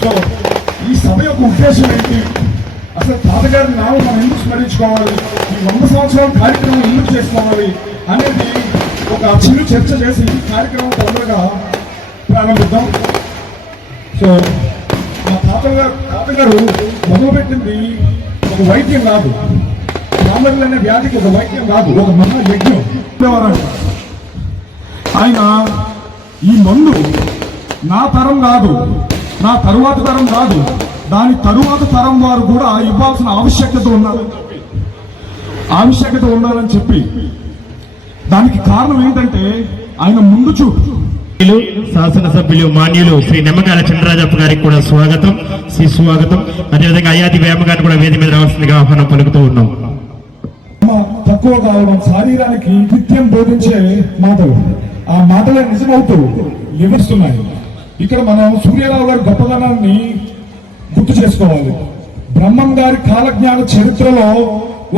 So ఈ సభ యొక్క ఉద్దేశం ఏంటి, అసలు తాతగారి నామం మనం ఎందుకు స్మరించుకోవాలి, ఈ 100 సంవత్సరాల కార్యక్రమం ఎందుకు చేసుకోవాలి అనేది ఒక చిన్న చర్చ చేసి కార్యక్రమం తొందరగా ప్రారంభిద్దాం. సో మా తాతగారు మొదలుపెట్టింది ఒక వైద్యం కాదు, కామర్లు అనే వ్యాధికి ఒక వైద్యం కాదు, ఒక మహా యజ్ఞం. ఆయన ఈ మందు నా తరం కాదు, నా తరువాత తరం కాదు, దాని తరువాత తరం వారు కూడా ఇవ్వాల్సిన ఆవశ్యకత ఉండాలని చెప్పి దానికి కారణం ఏంటంటే ఆయన ముందు చూపు. శాసనసభ్యులు మాన్యులు శ్రీ నిమ్మకాయల చంద్రరాజప్ప గారికి కూడా స్వాగతం, సుస్వాగతం. అదేవిధంగా అయాతి వేమ గారిని కూడా వేది మీద రావాల్సిందిగా ఆహ్వానం పలుకుతూ ఉన్నాం. తక్కువ కావడం, శరీరానికి నిత్యం బోధించే మాటలు, ఆ మాటలే నిజమవుతూ వివరిస్తున్నాయి. ఇక్కడ మనం సూర్యారావు గారి గొప్పదనాన్ని గుర్తు చేసుకోవాలి. బ్రహ్మం గారి కాలజ్ఞాన చరిత్రలో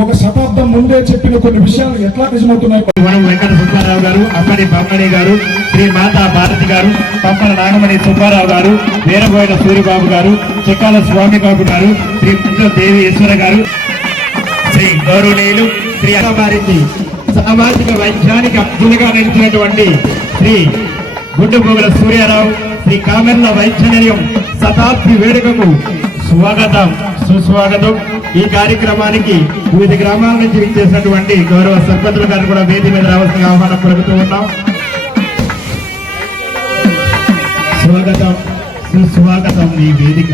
ఒక శతాబ్దం ముందే చెప్పిన కొన్ని విషయాలు ఎట్లా నిజమవుతున్నాయి. వెంకట సుబ్బారావు గారు, అప్పటి బొమ్మణి గారు, శ్రీ మాతా భారతి గారు, పంపల నాగమణి సుబ్బారావు గారు, వీరబోయిన సూర్యబాబు గారు, చిక్కాల స్వామిబాబు గారు, శ్రీ దేవి ఈశ్వర గారు, శ్రీ గౌరవనీయులు శ్రీ అమ్మవారికి సామాజిక వైద్యానికి అర్థులుగా నిలిచినటువంటి శ్రీ గుడ్డుబోగుల సూర్యారావు, శ్రీ కామెర్ల వైద్య నిలయం శతాబ్ది వేడుకకు స్వాగతం, సుస్వాగతం. ఈ కార్యక్రమానికి వివిధ గ్రామాల నుంచి విచ్చేసినటువంటి గౌరవ సర్పంచుల గారిని కూడా వేది మీద రావాల్సిన ఆహ్వానం పలుకుతూ ఉన్నాం. స్వాగతం, సుస్వాగతం. ఈ వేదిక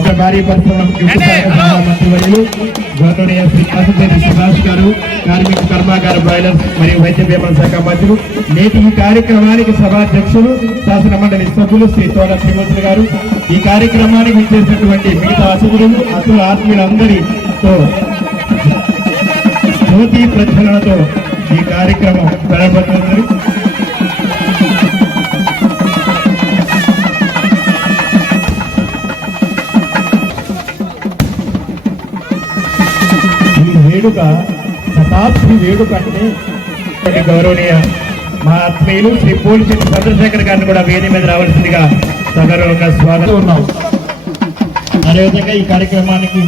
ఒక భారీ పరిశ్రమ మంత్రివర్యులు గౌరవనీయ శ్రీ కాసిరెడ్డి సుభాష్ గారు, కార్మిక కర్మాగార బాయిలర్స్ మరియు వైద్య బీమా శాఖ మంత్రులు, నేటి ఈ కార్యక్రమానికి సభాధ్యక్షులు శాసన మండలి సభ్యులు శ్రీ తోట శ్రీమూర్తి గారు, ఈ కార్యక్రమానికి ఇచ్చేసినటువంటి మిగతా అతిథులు, అతుల ఆత్మీయులందరితో జ్యోతి ప్రజ్వలనతో ఈ కార్యక్రమం ప్రారంభమవుతుంది. వేడుక శతాబ్ది వేడుక అంటే గౌరవనీయ మా ఆత్మీయులు శ్రీ పోలిశెట్టి చంద్రశేఖర్ గారిని కూడా వేది మీద రావాల్సిందిగా సగర్వంగా స్వాగతం ఉన్నాం. అదేవిధంగా ఈ కార్యక్రమానికి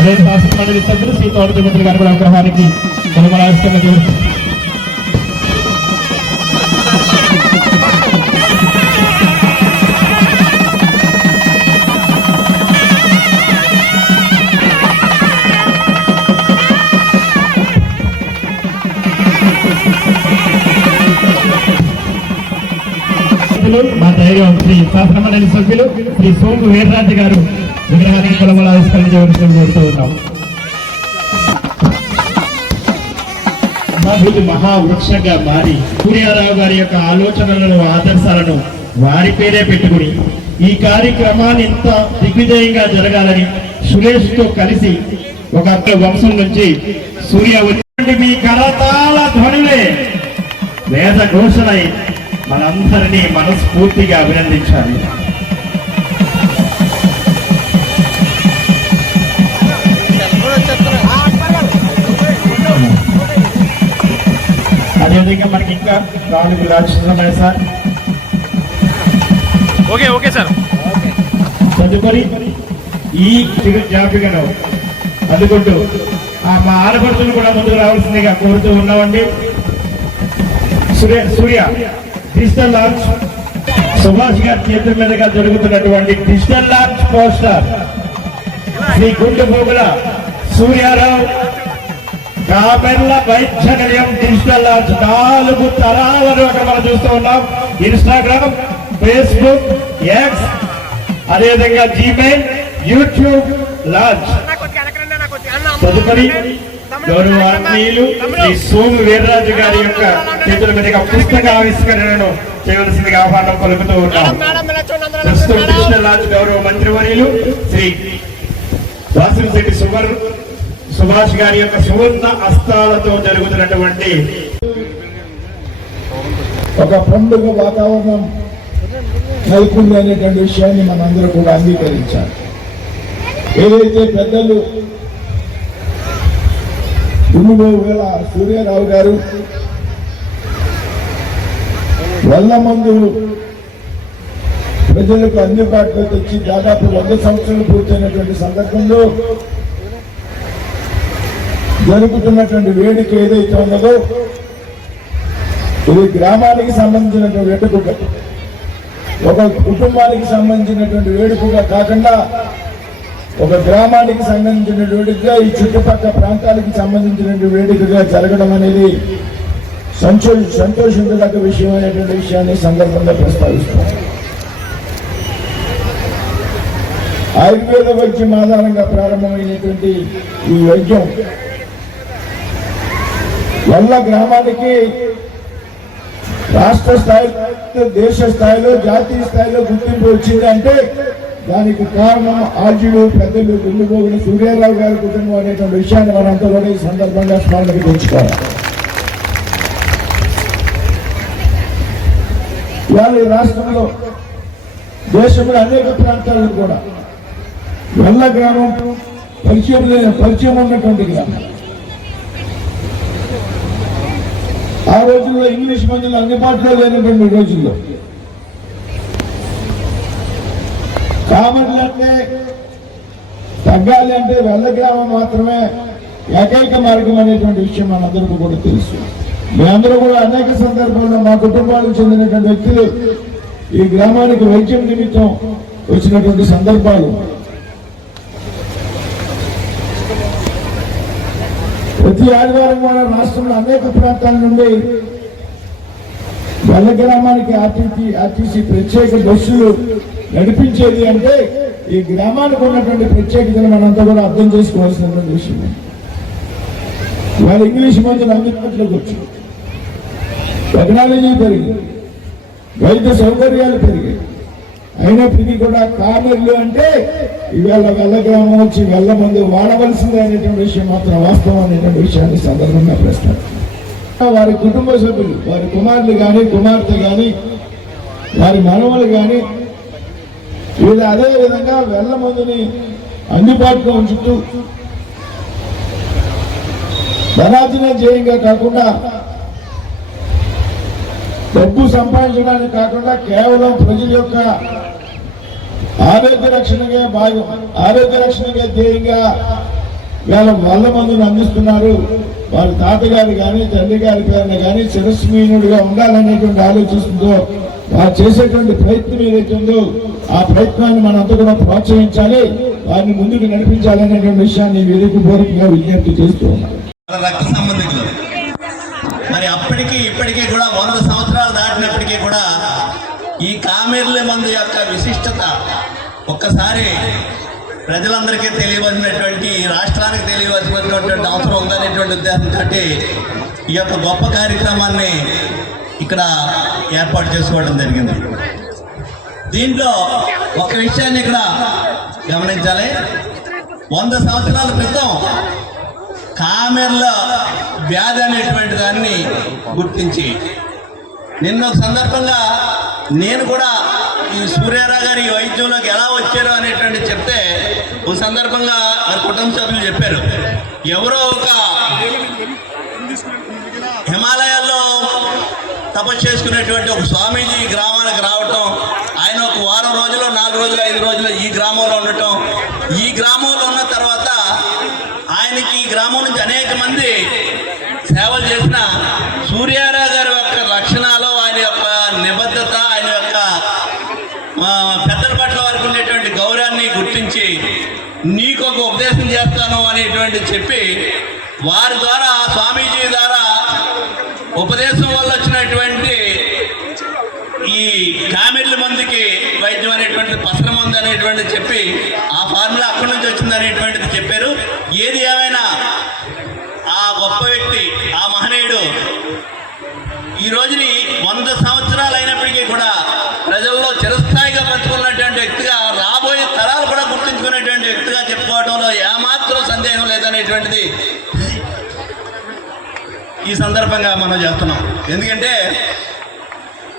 అదే శాసన మండలి సభ్యులు శ్రీ తోట శ్రీమూర్తి గారు కూడా విగ్రహానికి కొలమలావిష్టంగా చేస్తారు. మా ధైర్యం శ్రీ శాసన మండలి సభ్యులు శ్రీ సోము వీర్రాజు గారు విగ్రహానికి కొలమలావిష్కరణ చేయవలసి కోరుతూ ఉన్నాం. మహావృక్షంగా మారి సూర్యారావు గారి యొక్క ఆలోచనలను, ఆదర్శాలను వారి పేరే పెట్టుకుని ఈ కార్యక్రమాన్ని ఇంత దిగ్విజయంగా జరగాలని సురేష్ తో కలిసి ఒక వంశం నుంచి సూర్య వచ్చి మీ కరతాళ ధ్వనులే వేద ఘోషణై మనందరినీ మనస్ఫూర్తిగా అభినందించాలి. అదేవిధంగా మనకి ఇంకా 4 లక్షల సార్. Okay sir. తదుపరి ఈ జ్ఞాపికను అందుకుంటూ మా ఆడపడుతులు కూడా ముందుకు రావాల్సిందిగా కోరుతూ ఉన్నామండి. సూర్య డిజిటల్ లాంచ్ సుభాష్ గారి చేతుల మీదుగా జరుగుతున్నటువంటి digital launch poster Shri Gundubogula Suryarao కామెర్ల వైద్య నిలయం డిజిటల్ లాంచ్ 4 తరాలను అక్కడ మనం చూస్తూ ఉన్నాం. ఇన్స్టాగ్రామ్, ఫేస్బుక్, ఎక్స్, అదేవిధంగా జీమెయిల్, యూట్యూబ్ లాంచ్. తదుపరి గౌరవ ఆత్మీయులు శ్రీ సోము వీర్రాజు గారి యొక్క చేతుల మీదుగా పుస్తక ఆవిష్కరణను చేయవలసిందిగా ఆహ్వానం పలుకుతూ ఉన్నాం. ప్రస్తుతం డిజిటల్ లాంచ్ గౌరవ మంత్రివర్యులు శ్రీ వాసిరెడ్డి సుభాష్ గారి యొక్క సువర్ణ హస్తాలతో జరుగుతున్నటువంటి ఒక పండుగ వాతావరణం నెలకొంది అనేటువంటి విషయాన్ని మనందరూ కూడా అంగీకరించాలి. ఏదైతే పెద్దలు గుండుబోగుల సూర్యారావు గారు వల్ల మందు ప్రజలకు అందుబాటులో తెచ్చి దాదాపు 100 సంవత్సరాలు పూర్తయినటువంటి సందర్భంలో జరుగుతున్నటువంటి వేడుక ఏదైతే ఉన్నదో ఇది గ్రామానికి సంబంధించినటువంటి వేడుక, ఒక కుటుంబానికి సంబంధించినటువంటి వేడుకగా కాకుండా ఒక గ్రామానికి సంబంధించిన వేడుకగా ఈ చుట్టుపక్కల ప్రాంతాలకు సంబంధించినటువంటి వేడుకగా జరగడం అనేది సంతోషించదగ్గ విషయం అనేటువంటి విషయాన్ని సందర్భంగా ప్రస్తావిస్తాం. ఆయుర్వేద వైద్యం ఆధారంగా ప్రారంభమైనటువంటి ఈ వైద్యం వల్ల గ్రామానికి రాష్ట్ర స్థాయిలో, దేశ స్థాయిలో, జాతీయ స్థాయిలో గుర్తింపు వచ్చింది అంటే దానికి కారణం ఆర్జుడు పెద్దలు గుండుగోగులు సూర్యారావు గారి కుటుంబం అనేటువంటి విషయాన్ని మనంతా కూడా ఈ సందర్భంగా స్మరణకు తెచ్చుకోవాలి. ఇవాళ ఈ రాష్ట్రంలో, దేశంలో అనేక ప్రాంతాల్లో కూడా వెల్ల గ్రామం పరిచయం ఉన్నటువంటి గ్రామం. ఆ రోజుల్లో ఇంగ్లీష్ మందులు అందుబాటులో లేనటువంటి రోజుల్లో కామన్లంటే తగ్గాలి అంటే వెల్ల గ్రామం మాత్రమే ఏకైక మార్గం అనేటువంటి విషయం మనందరికీ కూడా తెలుసు. మేమందరూ కూడా అనేక సందర్భాల్లో మా కుటుంబాలకు చెందినటువంటి వ్యక్తులు ఈ గ్రామానికి వైద్యం నిమిత్తం వచ్చినటువంటి సందర్భాలు ప్రతి ఆదివారం కూడా రాష్ట్రంలో అనేక ప్రాంతాల నుండి వెల్ల గ్రామానికి ఆర్టీసీ ప్రత్యేక బస్సులు నడిపించేది అంటే ఈ గ్రామానికి ఉన్నటువంటి ప్రత్యేకతను మనంతా కూడా అర్థం చేసుకోవాల్సినటువంటి విషయం. వాళ్ళ ఇంగ్లీష్ మందులు అందుబాటులోకి వచ్చి టెక్నాలజీ పెరిగి వైద్య సౌకర్యాలు పెరిగాయి. అయినప్పటికీ కూడా కామెర్లు అంటే ఇవాళ వెల్ల గ్రామం వచ్చి వెల్ల మందు వాడవలసిందే అనేటువంటి విషయం మాత్రం వాస్తవం అనేటువంటి విషయాన్ని సందర్భంగా ప్రశ్న వారి కుటుంబ సభ్యులు, వారి కుమారులు కానీ, కుమార్తె కానీ, వారి మనవలు కానీ వీళ్ళు అదే విధంగా వెల్ల మందుని అందుబాటులో ఉంచుతూ ధనార్జన ధ్యేయంగా కాకుండా, డబ్బు సంపాదించడానికి కాకుండా కేవలం ప్రజల యొక్క ఆరోగ్య రక్షణగా ధ్యేయంగా వీళ్ళ వల్ల మందును అందిస్తున్నారు. వారి తాతగారు కానీ, తండ్రి గారి పేరున కానీ చిరస్మీనుడిగా ఉండాలనేటువంటి ఆలోచిస్తుందో వారు చేసేటువంటి ప్రయత్నం ఏదైతే ఉందో ఆ ప్రయత్నాన్ని మనంతా కూడా ప్రోత్సహించాలి, వారిని ముందుకు నడిపించాలనేటువంటి విషయాన్ని వేదికపూర్వకంగా విజ్ఞప్తి చేస్తూ ఉన్నారు. రక్త సంబంధికులు మరి అప్పటికి ఇప్పటికీ కూడా 100 సంవత్సరాలు దాటినప్పటికీ కూడా ఈ కామెర్ల మందు యొక్క విశిష్టత ఒక్కసారి ప్రజలందరికీ తెలియవలసినటువంటి, రాష్ట్రానికి తెలియవలసినటువంటి అవసరం ఉందనేటువంటి ఉద్దేశంతో ఈ యొక్క గొప్ప కార్యక్రమాన్ని ఇక్కడ ఏర్పాటు చేసుకోవడం జరిగింది. దీంట్లో ఒక విషయాన్ని ఇక్కడ గమనించాలి. 100 సంవత్సరాల క్రితం కామెర్ల వ్యాధి అనేటువంటి దాన్ని గుర్తించి నిన్న ఒక సందర్భంగా నేను కూడా ఈ సూర్యారావు గారి వైద్యంలోకి ఎలా వచ్చారో అనేటువంటి చెప్తే ఒక సందర్భంగా వారి కుటుంబ సభ్యులు చెప్పారు. ఎవరో ఒక హిమాలయాల్లో తపస్సు చేసుకునేటువంటి ఒక స్వామీజీ ఈ గ్రామానికి రావటం, ఆయన ఒక వారం రోజులు, 4 రోజులు, 5 రోజులు ఈ గ్రామంలో ఉండటం, ఈ గ్రామంలో ఉన్న తర్వాత ఆయనకి ఈ గ్రామం నుంచి అనేక మంది సేవలు చేసిన సూర్యారావు గారి యొక్క లక్షణాలు, ఆయన యొక్క నిబద్ధత, ఆయన యొక్క పెద్దల పట్ల వారికి ఉండేటువంటి గౌరవాన్ని గుర్తించి నీకు ఒక ఉపదేశం చేస్తాను అనేటువంటి చెప్పి వారి ద్వారా, స్వామీజీ ద్వారా ఉపదేశం వల్ల వచ్చినటువంటి ఈ కామెర్ల మందుకి వైద్యం అనేటువంటి పసర మందు అనేటువంటి చెప్పి ఆ ఫార్ములా అక్కడి నుంచి వచ్చింది అనేటువంటిది చెప్పారు. ఏది ఏమైనా ఆ గొప్ప వ్యక్తి, ఆ మహనీయుడు ఈ రోజుని 100 సంవత్సరాలు అయినప్పటికీ కూడా ప్రజల్లో చిరస్థాయిగా బతుకున్నటువంటి వ్యక్తిగా, రాబోయే తరాలు కూడా గుర్తించుకునేటువంటి వ్యక్తిగా చెప్పుకోవడంలో ఏమాత్రం సందేహం లేదనేటువంటిది ఈ సందర్భంగా మనం చేస్తున్నాం. ఎందుకంటే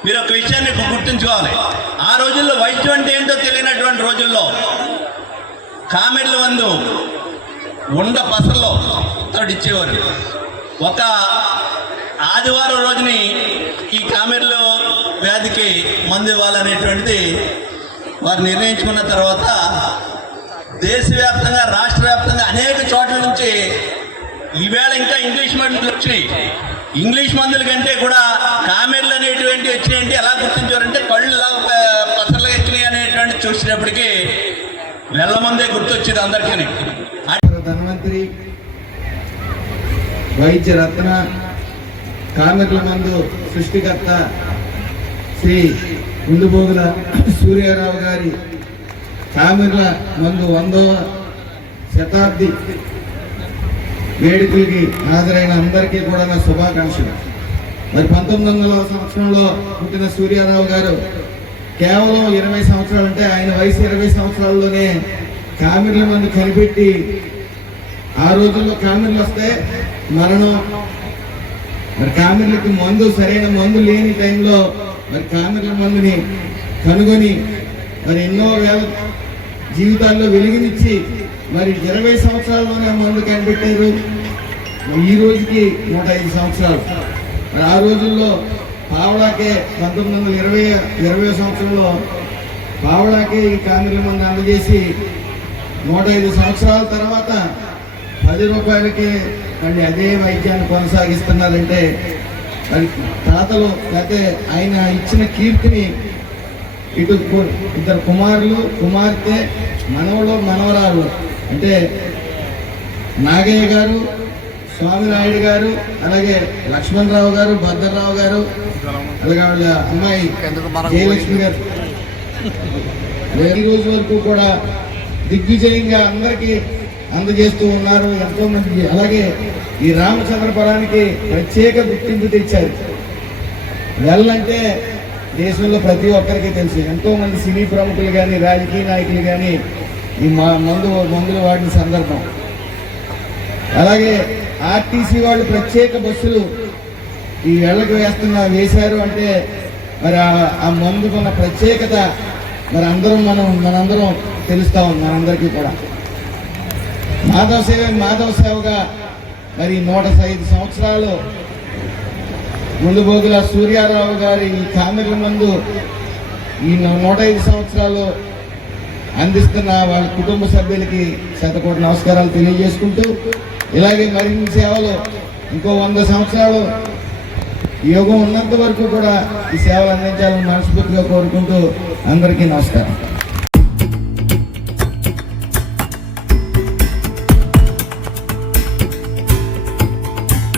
మీరు ఒక విషయాన్ని గుర్తుంచుకోవాలి. ఆ రోజుల్లో వైద్యం అంటే ఏంటో తెలియనటువంటి రోజుల్లో కామెర్ల మందు ఉండ పసల్లో తోటి ఇచ్చేవారు. ఒక ఆదివారం రోజుని ఈ కామెర్ల వ్యాధికి మందు ఇవ్వాలనేటువంటిది వారు నిర్ణయించుకున్న తర్వాత దేశవ్యాప్తంగా రాష్ట్ర వ్యాప్తంగా అనేక చోట్ల నుంచి ఈవేళ ఇంకా ఇంగ్లీష్ మందులు వచ్చినాయి. ఇంగ్లీష్ మందుల కంటే కూడా కామెర్లు అనేటువంటి వచ్చినాయంటే ఎలా గుర్తించారంటే కళ్ళు ఇలా పసర్లు వచ్చినాయి అనేటువంటి చూసినప్పటికీ వెళ్ళమందే గుర్తొచ్చింది అందరికీ. ధన్వంతరి వైద్య రత్న కామెర్ల మందు సృష్టికర్త శ్రీ గుండుబోగుల సూర్యారావు గారి కామెర్ల మందు 100వ శతాబ్ది వేడుకలకి హాజరైన అందరికీ కూడా నా శుభాకాంక్షలు. మరి 1900వ సంవత్సరంలో పుట్టిన సూర్యారావు గారు కేవలం 20 సంవత్సరాలు, అంటే ఆయన వయసు 20 సంవత్సరాల్లోనే కామెర్ల మందు కనిపెట్టి, ఆ రోజుల్లో కామెర్లు వస్తే మరణం. మరి కామెర్లకి మందు, సరైన మందు లేని టైంలో మరి కామెర్ల మందుని కనుగొని మరి ఎన్నో వేల జీవితాల్లో వెలుగునిచ్చి మరి 20 సంవత్సరాల్లోనే మందు కనిపెట్టారు. ఈ రోజుకి 105 సంవత్సరాలు. మరి ఆ రోజుల్లో పావడాకే 1920వ సంవత్సరంలో పావడాకే ఈ కామెర్ల మందు అందజేసి 105 సంవత్సరాల తర్వాత 10 రూపాయలకే మళ్ళీ అదే వైద్యాన్ని కొనసాగిస్తున్నారంటే మరి తాతలు లేకపోతే ఆయన ఇచ్చిన కీర్తిని ఇటు ఇద్దరు కుమారులు, కుమార్తె, మనవడు, మనవరాళ్ళు, అంటే నాగయ్య గారు, స్వామినాయుడు గారు, అలాగే లక్ష్మణరావు గారు, భద్రరావు గారు, అలాగే వాళ్ళ అమ్మాయి జయలక్ష్మి గారు ఈ రోజు వరకు కూడా దిగ్విజయంగా అందరికీ అందజేస్తూ ఉన్నారు ఎంతో మంది. అలాగే ఈ రామచంద్రపురానికి ప్రత్యేక గుర్తింపు తెచ్చారు. వెళ్ళంటే దేశంలో ప్రతి ఒక్కరికి తెలుసు. ఎంతో మంది సినీ ప్రముఖులు కానీ, రాజకీయ నాయకులు కానీ ఈ మందులు వాడిన సందర్భం. అలాగే ఆర్టీసీ వాళ్ళు ప్రత్యేక బస్సులు ఈ వేళకు వేశారు అంటే మరి ఆ మందుకున్న ప్రత్యేకత మరి మనందరం తెలుస్తా ఉంది మనందరికీ కూడా. మాధవ సేవగా మరి 105 సంవత్సరాలు గుండుబోగుల సూర్యారావు గారి ఈ కామెర్ల మందు ఈ 105 సంవత్సరాలు అందిస్తున్న వాళ్ళ కుటుంబ సభ్యులకి శతకోటి నమస్కారాలు తెలియజేసుకుంటూ, ఇలాగే మరిన్ని సేవలు ఇంకో 100 సంవత్సరాలు యోగం ఉన్నంత వరకు కూడా ఈ సేవలు అందించాలని మనస్ఫూర్తిగా కోరుకుంటూ అందరికీ నమస్కారం.